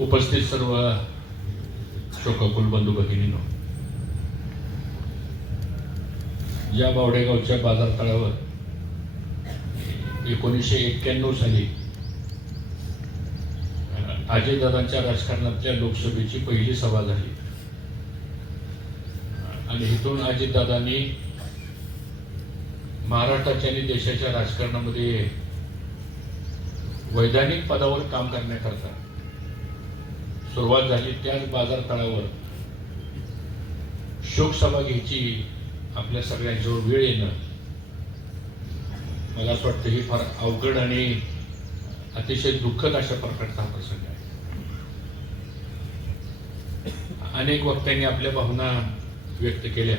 उपस्थित सर्व शोकाकुल बंधू भगिनीनो या बावडेगावच्या बाजार तळावर एकोणीसशे एक्क्याण्णव साली अजयदादांच्या राजकारणातल्या लोकसभेची पहिली सभा झाली. आणि इथून अजितदादांनी महाराष्ट्राच्या आणि देशाच्या राजकारणामध्ये वैधानिक पदावर काम करण्याकरता सुरुवात झाली त्याच बाजारतळावर. शोकसभा घ्यायची आपल्या सगळ्यांजवळ वेळ येणं. मला असं वाटतं ही फार अवघड आणि अतिशय दुःखद अशा प्रकारचा हा प्रसंग आहे. अनेक वक्त्यांनी आपल्या भावना व्यक्त केल्या.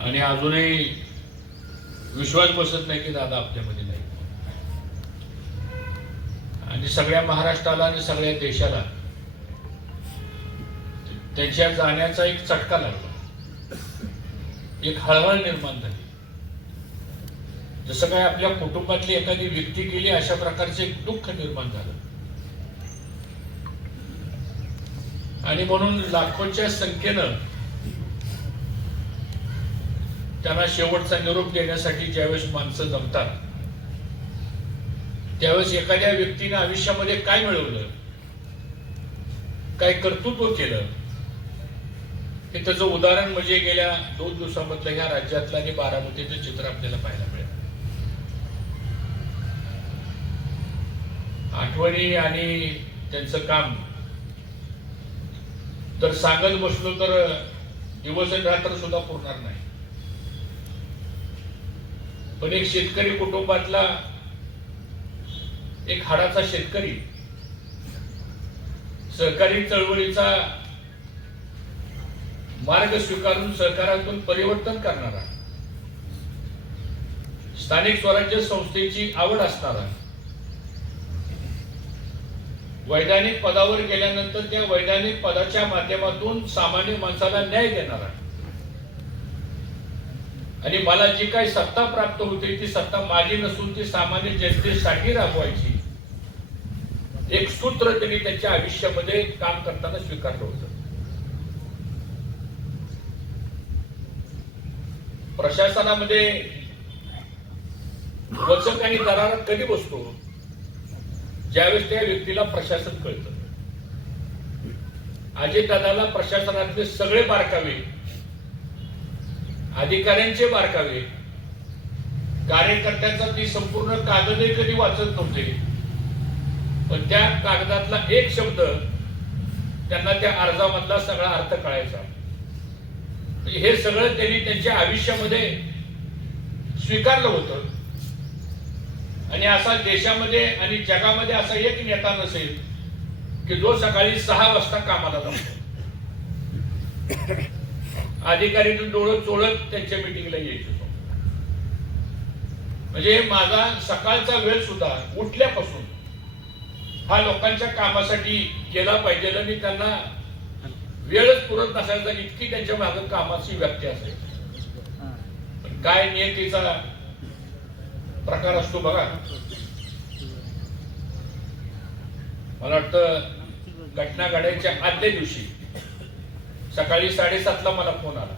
आणि अजूनही विश्वास बसत नाही की दादा आपल्यामध्ये आणि सगळ्या महाराष्ट्राला आणि सगळ्या देशाला त्यांच्या जाण्याचा एक चटका लागला. एक हळहळ निर्माण झाली. जसं काय आपल्या कुटुंबातली एखादी व्यक्ती गेली अशा प्रकारचे एक दुःख निर्माण झालं. आणि म्हणून लाखोच्या संख्येनं त्यांना शेवटचा निरोप देण्यासाठी ज्यावेळेस माणसं जमतात त्यावेळेस एखाद्या व्यक्तीने आयुष्यामध्ये काय मिळवलं? काय कर्तृत्व केलं? हे त्याचं उदाहरण म्हणजे गेल्या दोन दिवसामधलं ह्या राज्यातलं आणि बारामतीचं चित्र आपल्याला पाहायला मिळेल. आठवणी आणि त्यांचं काम. तर सांगत बसलो तर दिवस रात्र सुद्धा पुरणार नाही. पण एक शेतकरी कुटुंबातला एक हाडाचा शेतकरी. सहकारी चळवळीचा मार्ग स्वीकारून सहकारातून परिवर्तन करणारा. स्थानिक स्वराज्य संस्थेची आवड असणारा. वैधानिक पदावर गेल्यानंतर त्या वैधानिक पदाच्या माध्यमातून सामान्य माणसाला न्याय देणारा. आणि मला जी काही सत्ता प्राप्त होते ती सत्ता माझी नसून ती सामान्य जनतेसाठी राबवायची. एक सूत्र त्यांनी त्यांच्या आयुष्यामध्ये काम करताना स्वीकारलं होतं. प्रशासनामध्ये वचक आणि करार कधी बसतो? ज्यावेळेस त्या व्यक्तीला प्रशासन कळतं. अजितदादाला प्रशासनातले सगळे बारकावे अधिकाऱ्यांचे बारकावे कार्यकर्त्यांचा ती संपूर्ण कागदही कधी वाचत नव्हते. पण त्या कागदातला एक शब्द त्यांना त्या अर्जामधला सगळा अर्थ कळायचा. म्हणजे हे सगळं त्यांनी त्यांच्या आयुष्यामध्ये स्वीकारलं होतं. आणि असा देशामध्ये आणि जगामध्ये असा एक नेता नसेल की जो सकाळी सहा वाजता कामाला जातो. अधिकारी डोळं चोळत त्यांच्या मिटिंगला यायचो म्हणजे माझा सकाळचा वेळ सुद्धा उठल्यापासून हा लोकांच्या कामासाठी केला पाहिजे आणि त्यांना वेळच पुरत नसायचा इतकी त्यांच्या माग कामाची व्याप्ती असेल काय नियतीचा प्रकार असतो बघा. मला वाटतं घटना घडायच्या आदल्या दिवशी सकाळी साडेसातला मला फोन आला.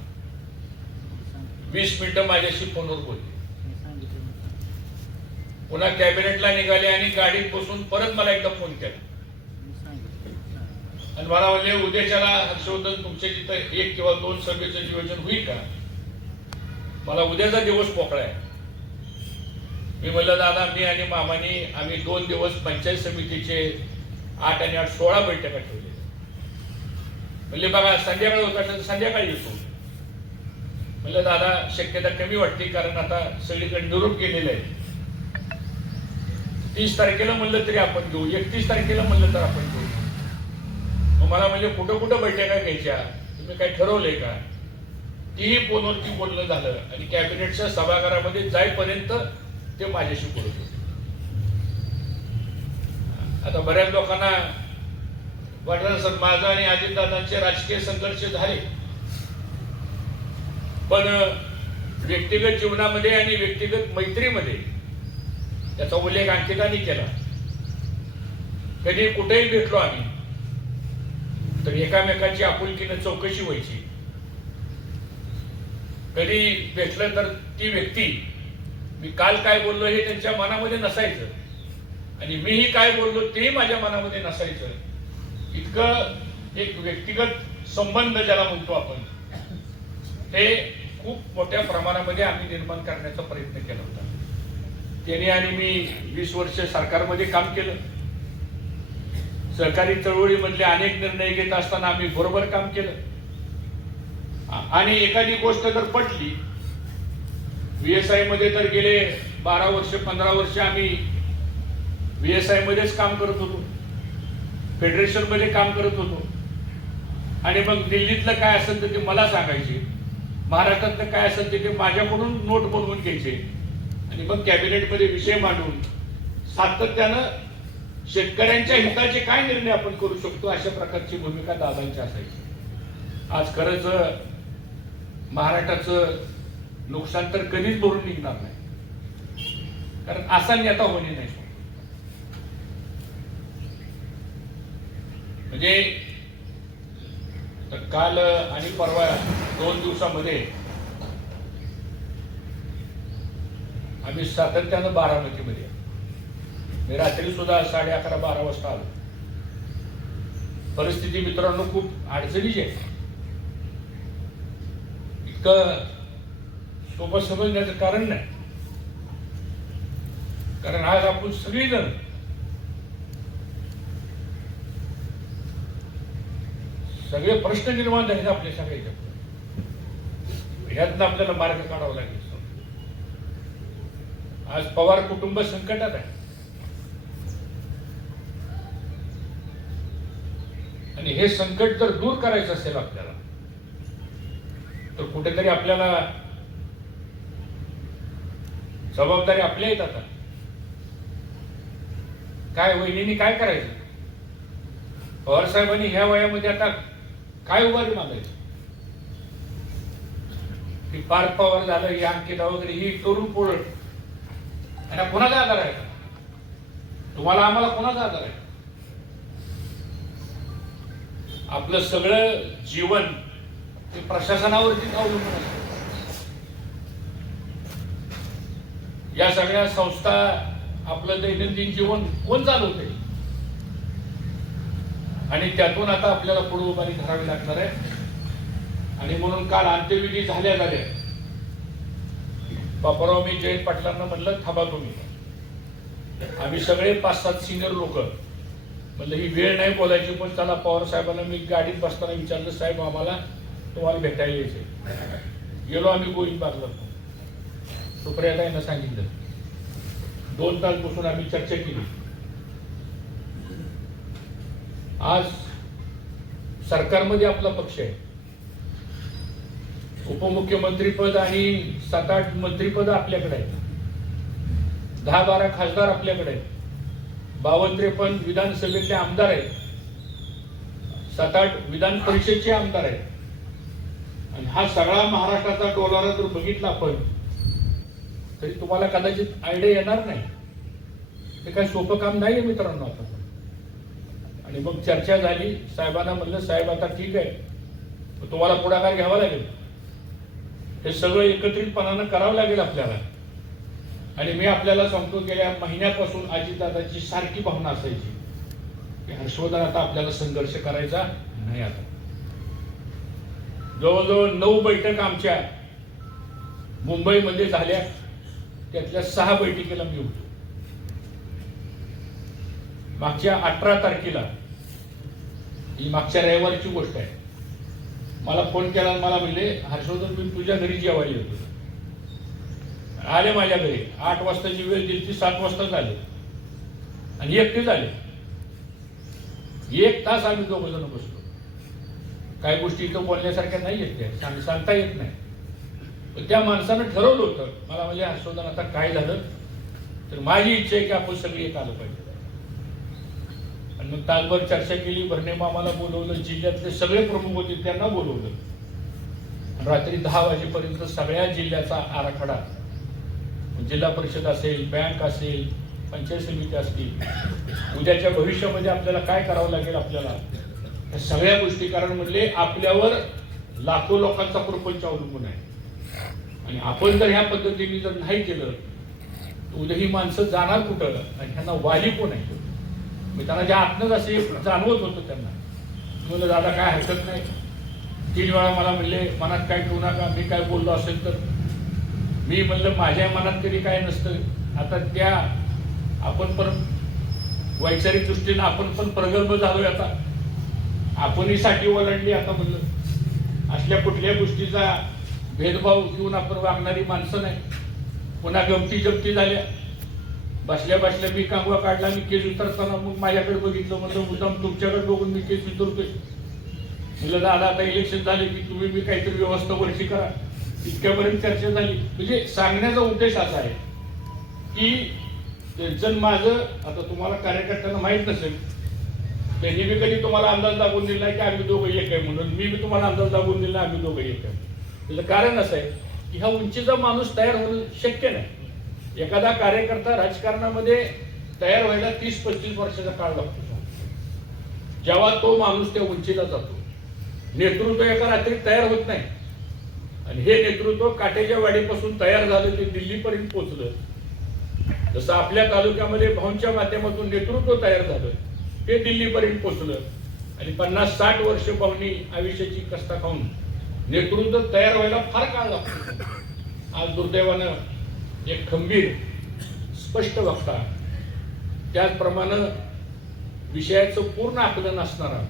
वीस मिनिटं माझ्याशी फोनवर बोलली. पुन्हा कॅबिनेटला निघाले आणि गाडीत बसून परत मला एकदा फोन केला. आणि मला म्हणले उद्याच्याला हर्षवर्धन तुमच्या तिथं एक किंवा दोन सभेचं नियोजन होईल का? मला उद्याचा दिवस मोकळा आहे. मी म्हणलं दादा मी आणि मामानी आम्ही दोन दिवस पंचायत समितीचे आठ आणि आठ सोळा बैठका ठेवले म्हणले बघा संध्याकाळी होता तर संध्याकाळी येतो. म्हणलं दादा शक्यता कमी वाटते कारण आता सगळीकडे निरोप गेलेलं आहे. तीस तारखेला म्हणलं तरी आपण घेऊ एकतीस तारखेला म्हणलं तर आपण घेऊ मग मला म्हणजे कुठं कुठं बैठका घ्यायच्या तुम्ही काय ठरवलंय का? तीही फोनवरती बोलणं झालं आणि कॅबिनेटच्या सभागारामध्ये जाईपर्यंत ते माझ्याशी बोलत होते. आता बऱ्याच लोकांना वाटलं सर माझा आणि अजितदादांचे राजकीय संघर्ष झाले. पण व्यक्तिगत जीवनामध्ये आणि व्यक्तिगत मैत्रीमध्ये त्याचा उल्लेख अंकिताने केला. कधी कुठेही भेटलो आम्ही तर एकामेकाची आपुलकीनं चौकशी व्हायची. कधी भेटलं तर ती व्यक्ती मी काल काय बोललो हे त्यांच्या मनामध्ये नसायचं. आणि मीही काय बोललो तेही माझ्या मनामध्ये नसायचं. इतकं एक व्यक्तिगत संबंध ज्याला म्हणतो आपण हे खूप मोठ्या प्रमाणामध्ये आम्ही निर्माण करण्याचा प्रयत्न केला होता. त्यांनी आणि मी वीस वर्ष सरकारमध्ये काम केलं. सहकारी चळवळीमधले अनेक निर्णय घेत असताना आम्ही बरोबर काम केलं. आणि एखादी गोष्ट जर पटली व्हीएसआयमध्ये तर गेले बारा वर्ष पंधरा वर्ष आम्ही व्हीएसआय मध्येच काम करत होतो. फेडरेशनमध्ये काम करत होतो. आणि मग दिल्लीतलं काय असेल तर ते मला सांगायचे महाराष्ट्रातलं काय असेल ते ते माझ्याकडून नोट बनवून घ्यायचे. आणि मग कॅबिनेटमध्ये विषय मांडून सातत्यानं शेतकऱ्यांच्या हिताचे काय निर्णय आपण करू शकतो अशा प्रकारची भूमिका दादांची असायची. आज खरंच महाराष्ट्राचं नुकसान तर कधीच भरून निघणार नाही. कारण असा नेता होणे नाही म्हणजे काल आणि परवा दोन दिवसामध्ये आम्ही सातत्यानं बारामतीमध्ये मी रात्री सुद्धा साडे अकरा बारा वाजता आलो. परिस्थिती मित्रांनो खूप अडचणीची आहे. इतकं सोबत समजण्याचं कारण नाही. कारण आज आपण सगळीजण सगळे प्रश्न निर्माण झाले आपल्या सगळ्याच्या ह्यातनं आपल्याला मार्ग काढावा लागेल. आज पवार कुटुंब संकटात आहे. आणि हे संकट जर दूर करायचं असेल आपल्याला तर कुठेतरी आपल्याला जबाबदारी आपल्या येत आता. काय वहिनी काय करायचं? पवार साहेबांनी ह्या वयामध्ये आता काय उभारी मागायची? की पार्थ पवार झालं ही अंकिता वगैरे ही तरुण पोळ आणि कोणाचा आधार आहे? तुम्हाला आम्हाला कोणाचा आधार आहे? आपलं सगळं जीवन ते प्रशासनावरतीच अवलंबून असत. या सगळ्या संस्था आपलं दैनंदिन जीवन कोण चालवते? आणि त्यातून आता आपल्याला पुढे उभारी धरावी लागणार आहे. आणि म्हणून काल अंत्यविधी झाल्या झाल्या बापराव मी जयंत पाटलांना म्हणलं थांबा तुम्ही. आम्ही सगळे पाच सात सिनियर लोक. म्हणलं ही वेळ नाही बोलायची पण चला पवार साहेबांना मी गाडीत बसताना विचारलं साहेब आम्हाला तुम्हाला भेटायला यायचे गेलो आम्ही गोविंदबागला. सुप्रियाताईंना सांगितलं. दोन तास बसून आम्ही चर्चा केली. आज सरकारमध्ये आपला पक्ष आहे. उपमुख्यमंत्रीपद आणि सात आठ मंत्रीपद आपल्याकडे आहेत. दहा बारा खासदार आपल्याकडे आहेत. बावन्न त्रेपन्न विधानसभेतले आमदार आहेत. सात आठ विधान परिषदचे आमदार आहेत. आणि हा सगळा महाराष्ट्राचा डोलारा जर बघितला आपण तरी तुम्हाला कदाचित आयडिया येणार नाही. ते काय सोपं काम नाही आहे मित्रांनो आता. आणि मग चर्चा झाली. साहेबांना म्हणलं साहेब आता ठीक आहे. तुम्हाला पुढाकार घ्यावा लागेल. हे सगळं एकत्रितपणानं करावं लागेल आपल्याला. आणि मी आपल्याला सांगतो गेल्या महिन्यापासून आजीदादाची सारखी भावना असायची. की हर्षवर्धन आता आपल्याला संघर्ष करायचा नाही आता. जवळजवळ नऊ बैठक आमच्या मुंबईमध्ये झाल्या. त्यातल्या सहा बैठकीला मी होतो. मागच्या अठरा तारखेला ही मागच्या रविवारीची गोष्ट आहे. मला फोन केला आणि मला म्हणले हर्षवर्धन मी तुझ्या घरी जेवायला येतो. आले माझ्या घरी. आठ वाजताची वेळ दिली ती सात वाजताच आले आणि एकटे झाले. एक तास आम्ही दोघ जण बसलो. काही गोष्टी इथं बोलण्यासारख्या नाही येत त्या. सांग- सांगता येत नाही. पण त्या माणसानं ठरवलं होतं. मला म्हणजे हर्षवर्धन आता काय झालं? तर माझी इच्छा आहे की आपण सगळी एक आलं पाहिजे. आणि मग तासभर चर्चा केली भरणे मामाला बोलवलं जिल्ह्यातले सगळे प्रमुख होते त्यांना बोलवलं. रात्री दहा वाजेपर्यंत सगळ्या जिल्ह्याचा आराखडा. जिल्हा परिषद असेल बँक असेल पंचायत समिती असतील उद्याच्या भविष्यामध्ये आपल्याला काय करावं लागेल आपल्याला? या सगळ्या गोष्टी कारण म्हणजे आपल्यावर लाखो लोकांचा प्रपंच अवलंबून आहे. आणि आपण जर ह्या पद्धतीने जर नाही केलं तर उद्या ही माणसं जाणार कुठं? आणि ह्यांना वाली कोण आहे? मी त्यांना ज्या आतनच असे जाणवत होतं त्यांना. म्हणलं दादा काय हरकत नाही. तीन वेळा मला म्हणले मनात काय ठेवू नका मी काय बोललो असेल तर. मी म्हणलं माझ्या मनात तरी काय नसतं. आता त्या आपण पण वैचारिक दृष्टीनं आपण पण प्रगल्भ झालोय आता. आपणही साठी ओलांडली आता म्हणलं. असल्या कुठल्या गोष्टीचा भेदभाव घेऊन आपण वागणारी माणसं नाही. पुन्हा गमती जमती झाल्या. बसल्या बसल्या मी कांगवा काढला मी केस उतरताना मग माझ्याकडे बघितलं म्हणलं मुद्दाम तुमच्याकडे बघून मी केस उतरतोय. म्हटलं दादा आता इलेक्शन झाले की तुम्ही मी काहीतरी व्यवस्था वर्षी करा. इतक्यापर्यंत चर्चा झाली. म्हणजे सांगण्याचा उद्देश असा आहे की त्यांचं माझं आता तुम्हाला कार्यकर्त्यांना माहीत नसेल त्यांनी मी कधी तुम्हाला अंदाज दाबून दिला की आम्ही दोघं एक आहे म्हणून. मी बी तुम्हाला अंदाज दाबून दिला आम्ही दोघं एक आहे. त्याचं कारण असं आहे की हा उंचीचा माणूस तयार होणं शक्य नाही. एखादा कार्यकर्ता राजकारणामध्ये तयार व्हायला तीस पस्तीस वर्षाचा काळ लागतो. जेव्हा तो माणूस त्या उंचीला जातो. नेतृत्व एका रात्रीत तयार होत नाही. आणि हे नेतृत्व काटेच्या वाडीपासून तयार झालं ते दिल्लीपर्यंत पोचलं जसं आपल्या तालुक्यामध्ये भाऊंच्या माध्यमातून नेतृत्व तयार झालं ते दिल्लीपर्यंत पोहोचलं. आणि पन्नास साठ वर्ष पाहुणी आयुष्याची कस्ता खाऊन नेतृत्व तयार व्हायला फार काळ लागतो. आज दुर्दैवानं एक खंबीर स्पष्ट वक्ता त्याचप्रमाणे विषयाचं पूर्ण आकलन असणारा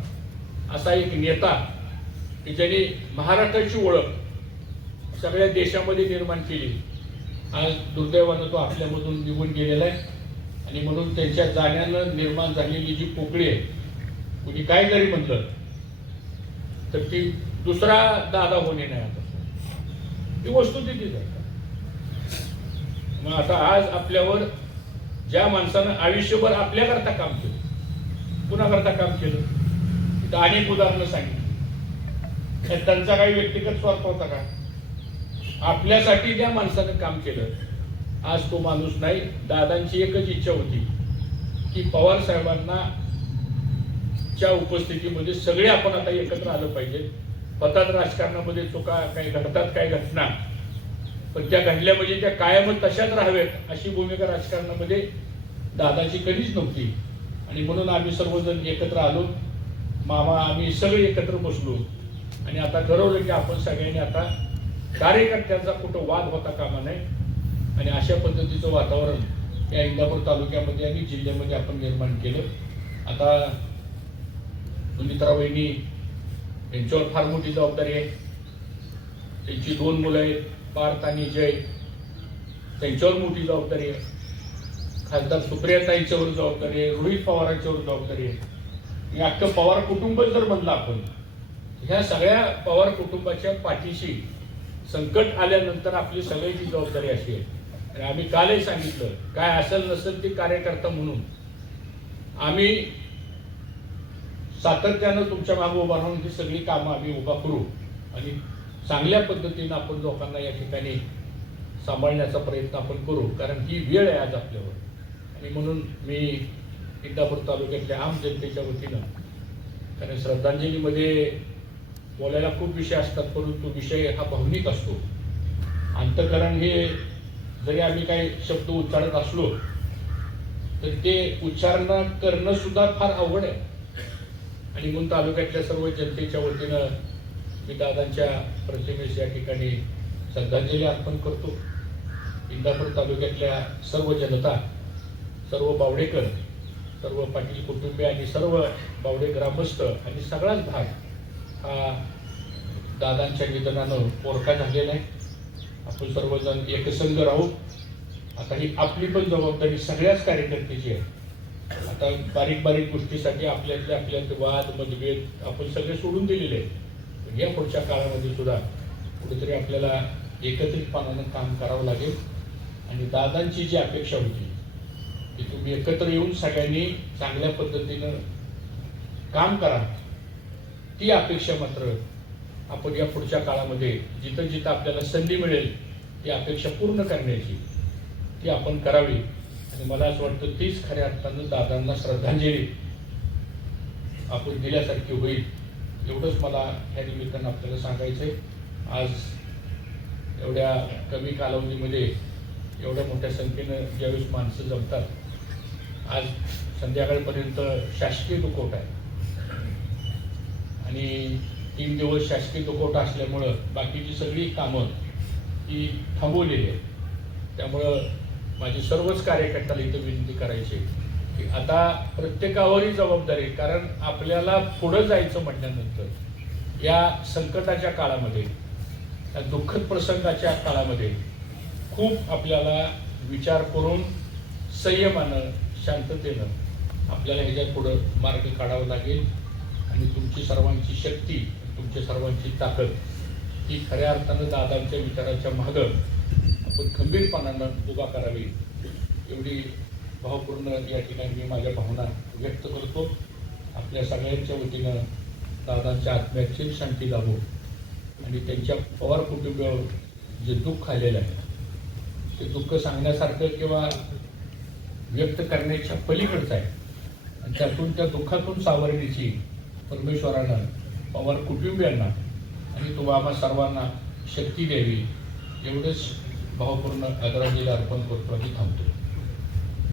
असा एक नेता की ज्यांनी महाराष्ट्राची ओळख सगळ्या देशामध्ये निर्माण केली. आज दुर्दैवानं तो आपल्यामधून निघून गेलेला आहे आणि म्हणून त्यांच्या जाण्यानं निर्माण झालेली जी पोकळी आहे कुणी काय जरी म्हटलं तर ती दुसरा दादा होणे नाही आता. वस्तू वस्तुस्थितीच आहे. मग आता आज आपल्यावर ज्या माणसानं आयुष्यभर आपल्याकरता काम केलं कुणाकरता काम केलं? तिथं अनेक उदाहरणं सांगितली. त्यांचा काही व्यक्तिगत स्वार्थ होता का? आपल्यासाठी ज्या माणसानं काम केलं आज तो माणूस नाही दादांची एकच इच्छा होती की पवार साहेबांना च्या उपस्थितीमध्ये सगळे आपण आता एकत्र आलं पाहिजे. पतात राजकारणामध्ये चुका काही घडतात काही घटना. पण त्या घडल्या म्हणजे त्या कायमच तशाच राहाव्यात अशी भूमिका राजकारणामध्ये दादाची कधीच नव्हती. आणि म्हणून आम्ही सर्वजण एकत्र आलो. मामा आम्ही सगळे एकत्र बसलो. आणि आता ठरवलं की आपण सगळ्यांनी आता कार्यकर्त्यांचा कुठं वाद होता कामा नाही आणि अशा पद्धतीचं वातावरण या इंदापूर तालुक्यामध्ये आणि जिल्ह्यामध्ये आपण निर्माण केलं. आता सुनित्रा वहिनी यांच्यावर फार मोठी जबाबदारी आहे. त्यांची दोन मुलं आहेत. पार्थ आणि जय. त्यांच्यावर मोठी जबाबदारी आहे. खासदार सुप्रियाताईंच्यावर जबाबदारी आहे रोहित पवारांच्यावर जबाबदारी आहे. अख्खं पवार कुटुंब जर म्हणलं आपण ह्या सगळ्या पवार कुटुंबाच्या पाठीशी संकट आल्यानंतर आपली सगळ्याची जबाबदारी अशी आहे. आणि आम्ही कालही सांगितलं काय असेल नसेल ते कार्यकर्ता म्हणून. आम्ही सातत्यानं तुमच्या मागे उभा राहून ही सगळी कामं आम्ही उभा करू आणि चांगल्या पद्धतीनं आपण लोकांना या ठिकाणी सांभाळण्याचा प्रयत्न आपण करू कारण ही वेळ आहे आज आपल्यावर. आणि म्हणून मी इंदापूर तालुक्यातल्या आम जनतेच्या वतीनं कारण श्रद्धांजलीमध्ये बोलायला खूप विषय असतात परंतु विषय हा भावनिक असतो. अंतकरण हे जरी आम्ही काही शब्द उच्चारत असलो तर ते उच्चारणं करणं सुद्धा फार अवघड आहे. आणि म्हणून तालुक्यातल्या सर्व जनतेच्या वतीनं मी दादांच्या प्रतिमेस या ठिकाणी श्रद्धांजली अर्पण करतो. इंदापूर तालुक्यातल्या सर्व जनता सर्व बावडेकर सर्व पाटील कुटुंबीय आणि सर्व बावडे ग्रामस्थ आणि सगळाच भाग हा दादांच्या निधनानं पोरका झालेला आहे. आपण सर्वजण एकसंग राहू. आता ही आपली पण जबाबदारी सगळ्याच कार्यकर्त्याची आहे. आता बारीक बारीक गोष्टीसाठी आपल्यातले आपल्यात वाद मतभेद आपण सगळे सोडून दिलेले आहेत. या पुढच्या काळामध्ये सुद्धा कुठेतरी आपल्याला एकत्रितपणानं काम करावं लागेल. आणि दादांची जी अपेक्षा होती की तुम्ही एकत्र येऊन सगळ्यांनी चांगल्या पद्धतीनं काम करा ती अपेक्षा मात्र आपण या पुढच्या काळामध्ये जिथं जिथं आपल्याला संधी मिळेल ती अपेक्षा पूर्ण करण्याची ती आपण करावी. आणि मला असं वाटतं तीच खऱ्या अर्थानं दादांना श्रद्धांजली आपण दिल्यासारखी होईल. एवढंच मला ह्या निमित्तानं आपल्याला सांगायचं आहे आज एवढ्या कमी कालावधीमध्ये एवढ्या मोठ्या संख्येनं ज्यावेळेस माणसं जमतात आज संध्याकाळपर्यंत शासकीय दुखवट आहे. आणि तीन दिवस शासकीय दुखवटा असल्यामुळं बाकीची सगळी कामं ही थांबवलेली आहेत. त्यामुळं माझी सर्वच कार्यकर्त्याला इथं विनंती करायची आहे. की आता प्रत्येकावरही जबाबदारी कारण आपल्याला पुढं जायचं म्हटल्यानंतर या संकटाच्या काळामध्ये या दुःखद प्रसंगाच्या काळामध्ये खूप आपल्याला विचार करून संयमानं शांततेनं आपल्याला ह्याच्यात पुढं मार्ग काढावा लागेल. आणि तुमची सर्वांची शक्ती तुमच्या सर्वांची ताकद ही खऱ्या अर्थानं दादांच्या विचाराच्या मागं आपण खंबीरपणानं उभा करावी एवढी भावपूर्ण या ठिकाणी मी माझ्या भावना व्यक्त करतो. आपल्या सगळ्यांच्या वतीनं दादांच्या आत्म्याची शांती लाभो. आणि त्यांच्या पवार कुटुंबावर जे दुःख आलेलं आहे ते दुःख सांगण्यासारखं किंवा व्यक्त करण्याच्या पलीकडचं आहे. आणि त्यातून त्या दुःखातून सावरण्याची परमेश्वरानं पवार कुटुंबियांना आणि तो आम्हा सर्वांना शक्ती द्यावी एवढंच भावपूर्ण आदरांजली अर्पण करतो आणि थांबतो.